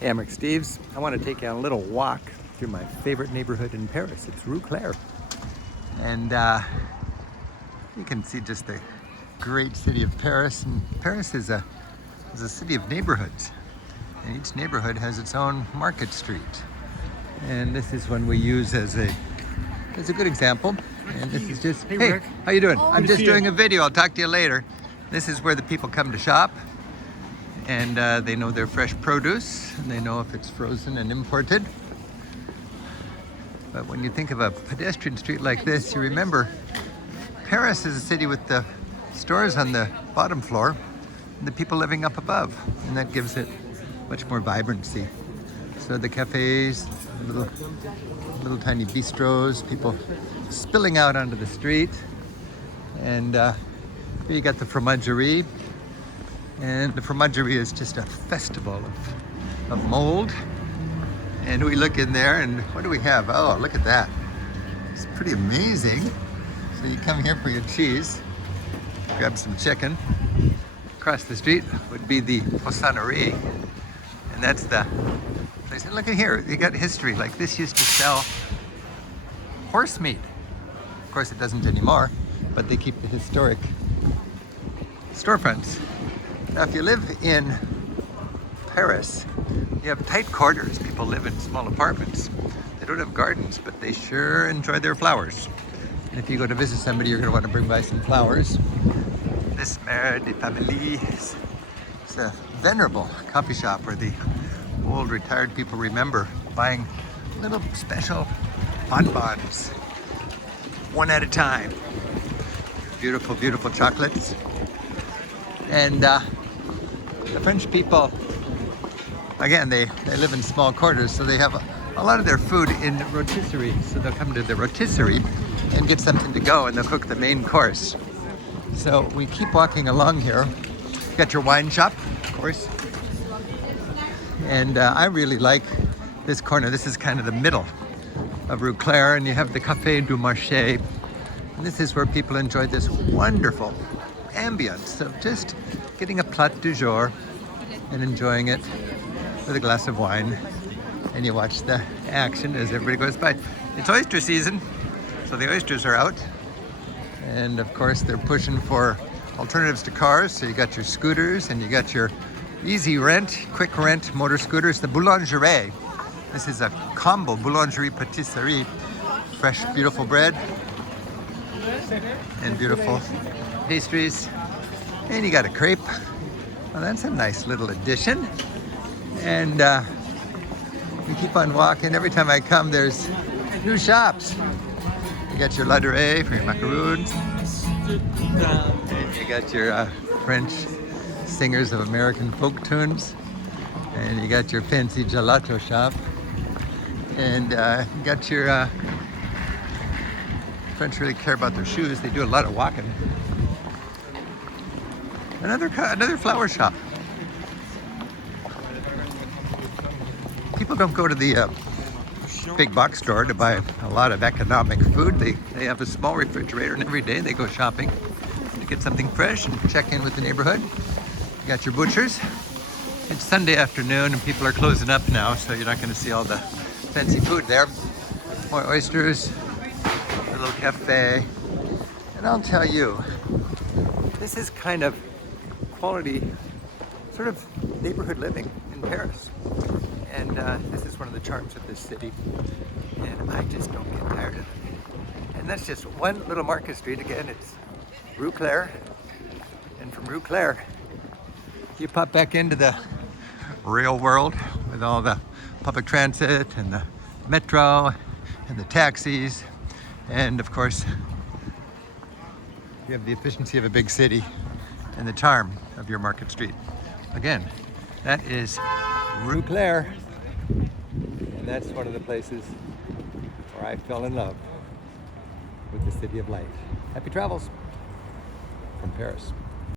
Hey, I'm Rick Steves. I want to take you on a little walk through my favorite neighborhood in Paris. It's Rue Cler. And you can see just the great city of Paris. And Paris is a city of neighborhoods. And each neighborhood has its own market street. And this is one we use as a good example. And this is just, hey, Rick. How you doing? I'm just doing you. a video. I'll talk to you later. This is where the people come to shop. And they know their fresh produce, and they know if it's frozen and imported. But when you think of a pedestrian street like this, you remember Paris is a city with the stores on the bottom floor and the people living up above, and that gives it much more vibrancy. So the cafes, little tiny bistros, people spilling out onto the street, and here you got the fromagerie. And the fromagerie is just a festival of mold. And we look in there and what do we have? Oh, look at that. It's pretty amazing. So you come here for your cheese, grab some chicken. Across the street would be the poissonnerie. And that's the place. And look at here, you got history. Like this used to sell horse meat. Of course it doesn't anymore, but they keep the historic storefronts. Now, if you live in Paris, you have tight quarters. People live in small apartments. They don't have gardens, but they sure enjoy their flowers. And if you go to visit somebody, you're going to want to bring by some flowers. This Mère de Famille is a venerable coffee shop where the old retired people remember buying little special bonbons, one at a time. Beautiful, beautiful chocolates. And the French people, again, they live in small quarters, so they have a lot of their food in rotisserie. So they'll come to the rotisserie and get something to go, and they'll cook the main course. So we keep walking along here. You got your wine shop, of course. And I really like this corner. This is kind of the middle of Rue Cler, and you have the Café du Marché. And this is where people enjoy this wonderful ambience of just getting a plat du jour and enjoying it with a glass of wine, and you watch the action as everybody goes by. It's oyster season, so the oysters are out, and of course they're pushing for alternatives to cars. So you got your scooters and you got your easy rent, quick rent motor scooters. The boulangerie, this is a combo boulangerie patisserie, fresh beautiful bread and beautiful pastries. And you got a crepe. Well, that's a nice little addition. And we keep on walking. Every time I come, there's new shops. You got your ladurée for your macaroons. And you got your French singers of American folk tunes. And you got your fancy gelato shop. And you got your French really care about their shoes. They do a lot of walking. Another flower shop. People don't go to the big box store to buy a lot of economic food. They have a small refrigerator, and every day they go shopping to get something fresh and check in with the neighborhood. You got your butchers. It's Sunday afternoon and people are closing up now, so you're not going to see all the fancy food there. More oysters, a little cafe. And I'll tell you, this is kind of quality sort of neighborhood living in Paris, and this is one of the charms of this city, and I just don't get tired of it. And that's just one little market street. Again, it's Rue Cler, and from Rue Cler you pop back into the real world with all the public transit and the metro and the taxis, and of course you have the efficiency of a big city and the charm of your market street. Again, that is Rue Cler, and that's one of the places where I fell in love with the city of light. Happy travels from Paris.